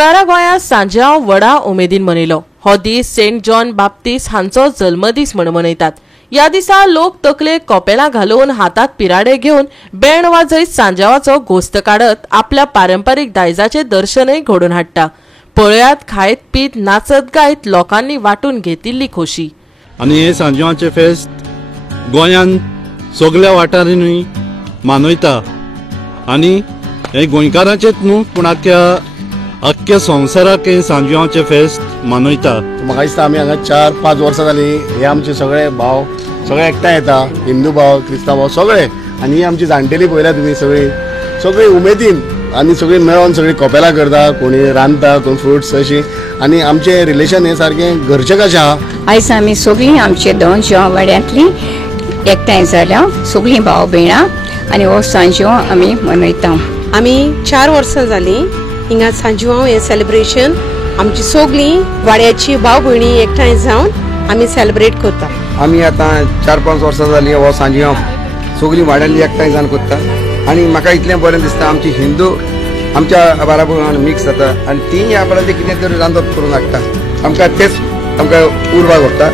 मंगळारा गोंयांत सांजांव व्हडा उमेदीन मनयलो। हो दीस सेंट जॉन बाप्तिस्ट हांचो जल्मदीस म्हूण मनयतात। ह्या दिसा लोक तकलेक कोपेलां घालून हातांत पिराडे घेवन बेण वाजयत सांजावाचो घोस्त काडत आपल्या पारंपारीक दायजाचें दर्शनय घडोवन हाडटा। पळयात खायत पीत नाचत गायत लोकांनी वांटून घेतिल्ली खोशी। आनी हे सांजावाचें फेस्त गोंयांत सगळ्या वाठारांनी मनयता आनी हे गोंयकारांचेच न्हू पूण अख्ख्या संवसाराक हे सांजावाचें फेस्त मनयता। म्हाका दिसता आमी हांगा 4-5 वर्सां जालीं हे आमचे सगळे भाव सगळे एकठांय येता, हिंदू भाव क्रिस्तांव भाव सगळे, आनी ही आमची जाणटेली पळयल्या तुमी सगळी उमेदीन आनी सगळी मेळोन सगळी कोपेलां करता, कोणी रांदता, कोण फ्रुट्स अशी, आनी आमचे रिलेशन हे सारकें घरचें कशें आहा। आयज आमी सगळीं आमचे दोन जॉन वाड्यांतलीं एकठांय जाल्या सगळीं भाव भयणां आनी हो सांजो आमी मनयता। आमी 4 वर्सां जालीं हिंगा सांजवां हें सेलिब्रेशन आमची सगळीं वाड्याची भाव भयणी एकठांय जावन आमी सेलिब्रेट करता। आमी आतां 4-5 वर्सां जालीं हो सांजवां सगळीं वाड्यांतली एकठांय जावन करता आनी म्हाका इतलें बरें दिसता आमची हिंदू आमच्या बाराबर मिक्स जाता आनी तीं ह्या बराबर कितें तरी रांदप करून हाडटा, आमकां तेच आमकां उर्बा करता।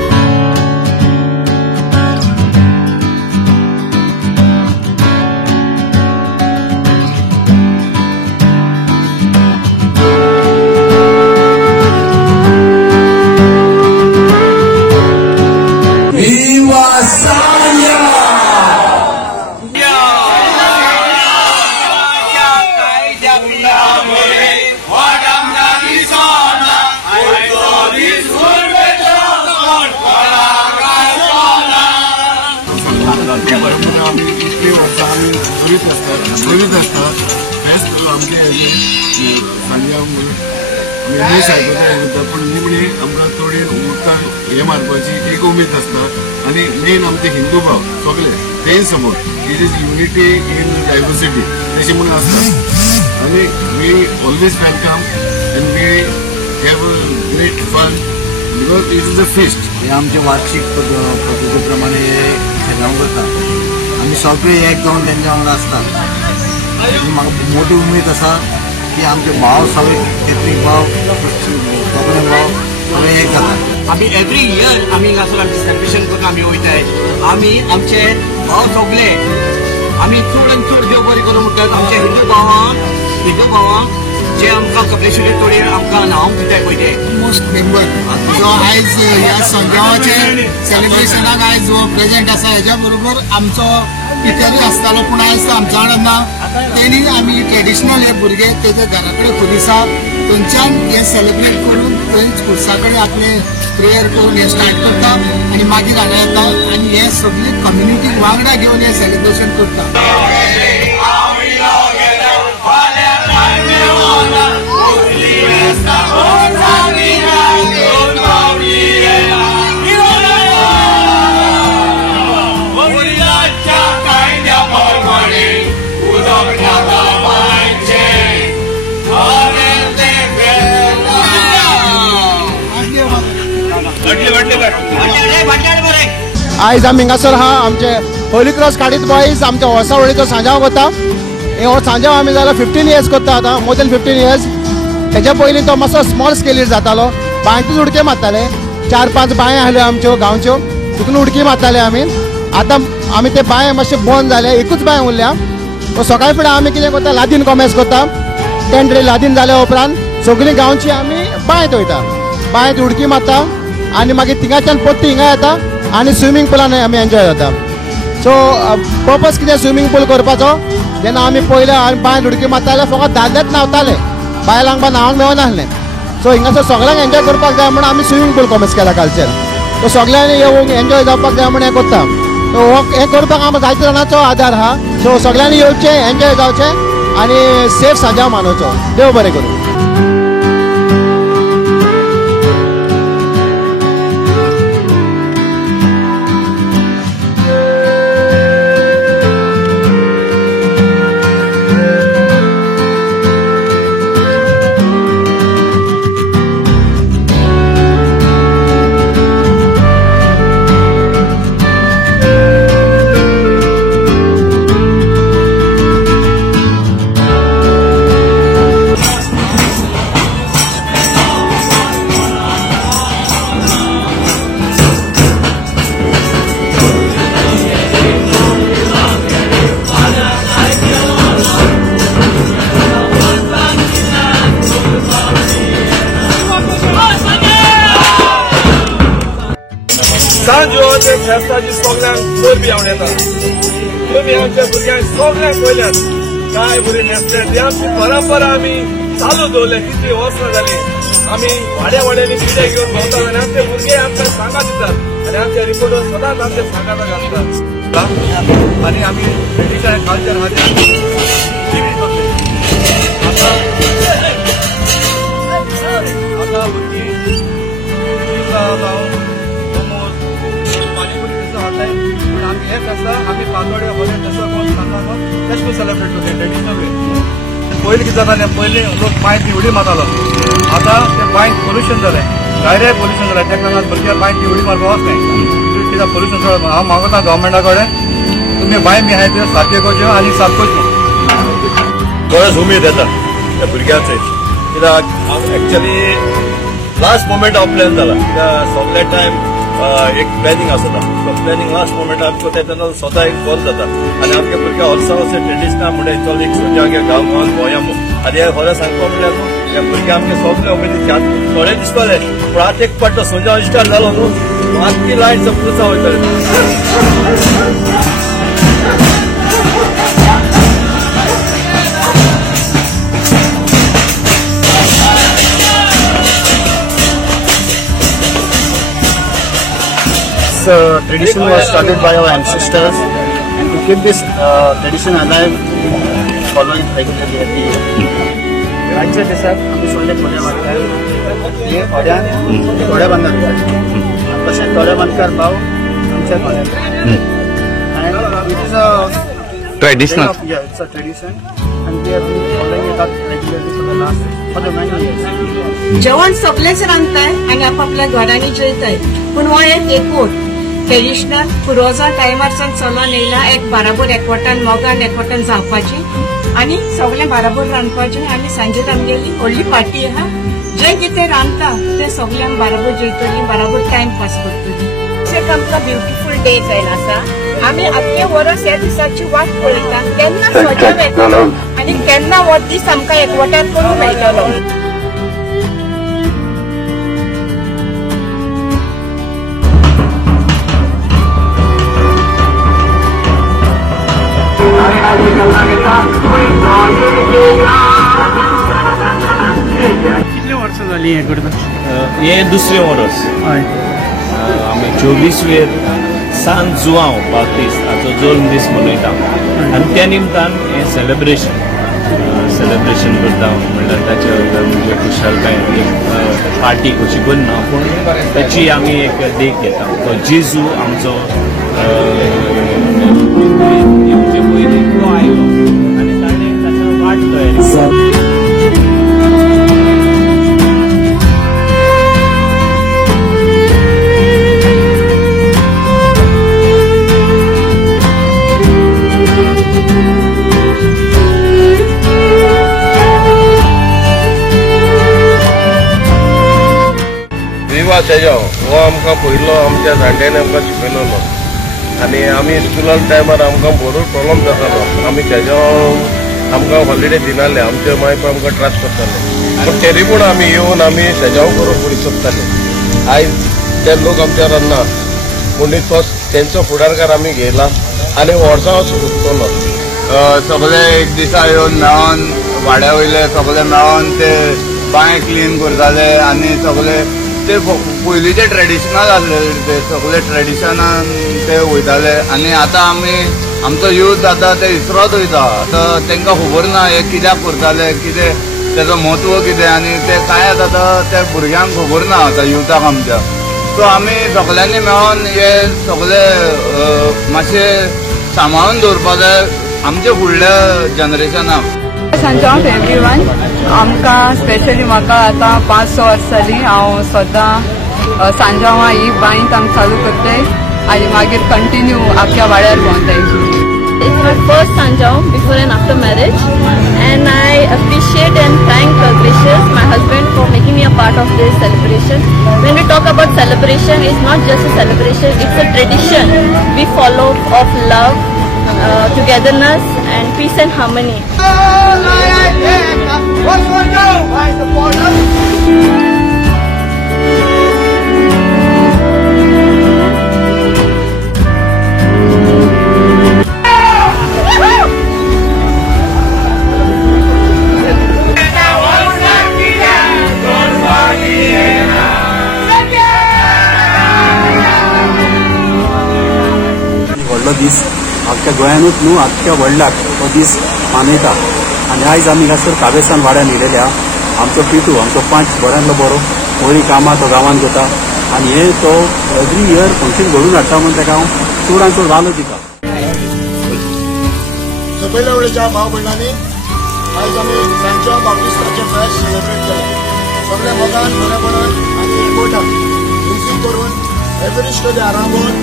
हे मारपाची एक उमेद आसता आनी मेन आमचे हिंदू भाव सगळे ते समोर it is unity in diversity तशें म्हणून आसता आनी we always welcome and we have great fun because it is a fest. हे आमचे वार्षिक पद्धती प्रमाणे साजरा करता आमी सगळे एक जावन तेंच्या वांगडा आसतात। म्हाका मोठी उमेद आसा की आमचे भाव सगळे कॅथलीक भाव कोंकणी भाव सगळे एक जातात। आमी एवरी इयर आमी हांगासर आमचे सेलिब्रेशन करून आमी वयताय। आमी आमचे भाव सगळे आमी चड आनी चड देव बरें करूं म्हणटात आमचे हिंदू भावांक जे आमकां कपलेश्वरी तोडे आमकां नांव दिताय पळय ते मोस्ट मेंबर जो आयज ह्या संजावाचे सेलिब्रेशनाक आयज जो प्रेजेंट आसा हेज्या बरोबर आमचो टिचरी आसतालो पूण आयज आमच्या वांगडा ना। तेणी आमी ट्रेडिशनल हे भुरगे तेजे घरा कडेन खुली आसा थंयच्यान हे सेलिब्रेट करून थंय स्कुल्सा कडेन आपले प्रेयर करून हे स्टार्ट करता आनी मागीर हांगा येता आनी हे सगळी कम्युनिटी वांगडा घेवन हे सेलिब्रेशन करता। आयज आमी हिंगासर हा आमचे होली क्रॉस काडीत बॉयज आमच्या वर्सावळीचो सांजाव करता। हो सांजाव आमी जाल्यार 15 इयर्स करता आतां, मोर दॅन 15 इयर्स। हेच्या पयलीं तो मातसो स्मॉल स्केलीर जातालो, बांयतूच उडके मारताले, 4-5 बांय आसल्यो आमच्यो गांवच्यो, तितून उडकी मारताले आमी। आतां आमी ते बांय मातशे बंद जाले, एकूच बांय उरल्या। सकाळी फुडें आमी कितें करता लादीन कॉमेर्स करता, 10 डे लादीन जाल्या उपरांत सगळीं गांवची आमी बांयत वयता, बांयत उडकी मारता आनी मागीर थिंगाच्यान परती हिंगा येता आनी स्विमींग पुलान आमी एन्जॉय जाता। सो पर्पज कितें स्विमींग पूल करपाचो, जेन्ना आमी पयले बांयत उडकी मारताले फकत दादलेच न्हांवताले, बायलांक बाय न्हांवंक मेळनासलें। सो हिंगासर सगळ्यांक एन्जॉय करपाक जाय म्हणून आमी स्विमींग पूल कॉमेर्स केला कालचेर। सो सगळ्यांनी येवंक एन्जॉय जावपाक जाय म्हणून हें करता। सो हें करपाक आमकां जायते जाणांचो आदार आहा। सो सगळ्यांनी येवचें, एन्जॉय जावचें आनी सेफ सांजाव मानवचो। देव बरें करूं। फेस्ताची सगळ्यांक चरबी आवडटा. तुमी आमच्या भुरग्यांक सगळ्यांक पयल्यात काय बरी नेसले. ती आमची परंपरा आमी चालू दवरल्या. कितली वर्सां जाली आमी वाड्यांनी कितें घेवन भोंवतात आनी आमचे भुरगे आमकां सांगा दितात आनी आमचे रिपोर्टर सदांच आमचे सांगाता घालतात आनी आमी ट्रेडिशन कल्चर हाजेर आता भुरगीं पण आमी हेच आसता आमी पातोड्या बरें तसो कोण सांगा तशें करून सेलिब्रेट करता ट्रेडिशनल वे. पयलीं कितें जातालें पयलीं लोक बांयत उडी मारतालो. आतां ते बांयत पोल्युशन जालें डायरेक्ट पोल्युशन जालें. त्या कारणान भुरग्यां बांयत उडी मारपाक वचनाय कित्याक पोल्युशन चड. हांव मागता गव्हर्मेंटा कडेन तुमी बांय बी आहाय त्यो सारक्यो करच्यो आनी साफ करच्यो. बरेंच उमेद येता त्या भुरग्यांचेर कित्याक एक्चुअली लास्ट मोमेंट हांव प्लॅन जाला. कित्याक सगळे टायम एक प्लॅनिंग आसता. प्लॅनिंग लास्ट मोमेंट आमकां तेन्ना स्वता एक बंद जाता आनी आमगे भुरग्यां वर्सां वर्स ट्रेडिशनल म्हणून चल एक सोजागे गांवांत गोंयामू आनी हे खरें सांगपा म्हणल्यार न्हू ह्या भुरग्यां आमगे सगळे उमेदीन थोडे दिसताले पूण आतां एक पाट सोजा स्टार्ट जालो न्हू आख्खी लायट संपूसा वयताले. Tradition was started by our ancestors, and to keep this tradition alive, following regularly every year. आजच्या दिसाक आमी सगळे थोडे बांदकार हे थोड्या बांदतात तशें थोडे बांदकार भाव आमच्या गोंयांत. And it is a traditional. Yeah, it's a tradition, and we have been following it up regularly for the many years. जेवण सगळेच रांदताय आनी आपापल्या घरांनी जेवताय पूण हो एक एकूट ट्रेडिशनल पुरोजा टायमारसान चलोन येयला. एक बाराबर एकवटान मोगान एकवटान जावपाची आनी सगळें बाराबर रांदपाचें आनी सांजेर आमगेली व्हडली पार्टी आहा. जे कितें रांदता ते सगळ्यांक बाराबर जेवतली बाराबर टायम पास करतली. एक आमकां ब्युटिफूल डे जायला आसा. आमी आख्खे वर्स ह्या दिसाची वाट पळयता केन्ना सजा येतलो आनी केन्ना हो दीस आमकां एकवटान करूंक मेळटलो. कितले वर्सां जाली हें करता? हें दुसरें वर्स. आमी 24वेर सान जुआंव बाप्तिस्त हाचो जल्म दीस मनयता आनी त्या निमतान हें सेलिब्रेशन करता. म्हणल्यार ताचे म्हणजे खुशालकाय एक पार्टी कशी करना पूण ताची आमी एक देख घेता. तो जेजू आमचो येवचे पयलीं तो आयलो आनी ताणें ताच्या वाट तयारी. तेजाव हो आमकां पयलो आमच्या जाणट्यांनी आमकां शिकयलोलो आनी आमी स्कुलान टायमार आमकां बरो प्रॉब्लम जातालो. आमी तेजाव आमकां हॉलिडे दिनाले आमचे माय बाप आमकां त्रास करताले पूण तरी पूण आमी येवन आमी तेजाव करून फुडें सरताले. आयज ते लोक आमच्या रान्ना पूण तो तेंचो फुडारकार आमी घेयला आनी वर्सां सुटतलो. सगळे एक दिसा येवन मेळोन वाड्या वयले सगळे मेळोन ते बांय क्लीन करताले आनी सगळे ते पयलींचे ट्रेडिशनल आसलेले ते सगळे ट्रेडिशनान ते वयताले आनी आतां आमी आमचो यूथ आतां ते इसरोत वयता. आतां तांकां खबर ना हे कित्याक करताले कितें तेजो म्हत्व कितें आनी ते कांय आतां ते भुरग्यांक खबर ना आतां युथाक आमच्या. सो आमी सगळ्यांनी मेळोन हे सगळे मातशें सांबाळून दवरपाक जाय आमच्या फुडल्या जनरेशनाक. सांजोक एवरीवन आमकां स्पेशली म्हाका आतां 5-6 वर्सां जालीं हांव सदां सांजावां ही बांयत आमी चालू करताय आनी मागीर कंटिन्यू आख्या वाड्यार भोंवताय. It's my first Sanjao before and after marriage, and I appreciate and thank Gracious, my husband, for making me a part of this celebration. When we talk about celebration, it's not just a celebration; it's a tradition we follow of love, togetherness, and peace and harmony. व्हडलो दीस अख्ख्या गोंयानूच न्हू अख्ख्या वर्ल्डाक हो दीस मानयता आनी आयज आमी हांगासर काबेसान वाड्यान येयलेले आहा आमचो पिटू आमचो पंच बऱ्यांतलो बरो बरी कामां तो गांवांत करता आनी हे तो एवरी इयर फंक्शन घडून हाडटा म्हणून ताका हांव चडांत चड वालो दिता. सकयल्या वेळेच्या भाव भयणांनी आयज आमी सेंट जॉन बाप्टिस्टाचे फेस्त सेलिब्रेट केले. सगळे मोगान बरेपणान आनी एकवटान म्युजीक करून every story they are about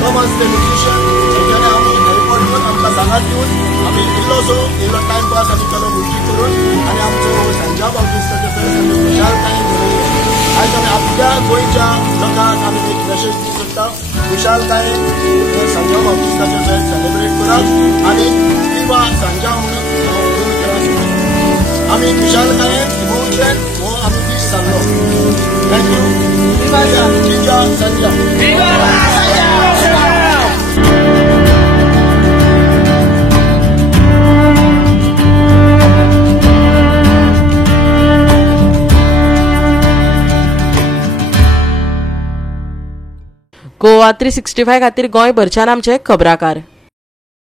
come as the musician तेंच्यांनी आमी हेल्पट घेवन आमकां सांगात दिवन आमी इल्लो टायम पास आमी केलो म्युजीक करून आनी आमचो सेंट जॉन बाप्टिस्टाचे फेस्त आमी खुशालकायेन मनयले. आयज आमी आपल्या गोंयच्या लोकांक आमी एक मेसेज दिवंक सोदता खुशालकायेन हे सेंट जॉन बाप्टिस्टाचे फेस्त सेलिब्रेट करात आनी विवा सांजा म्हणून आमी खुशालकायेन इमोशन हो आमी दीस सांगलो. थँक्यू. विवा सांजा. गोवा 365 खातीर गोंयभरच्यान आमचे खबराकार.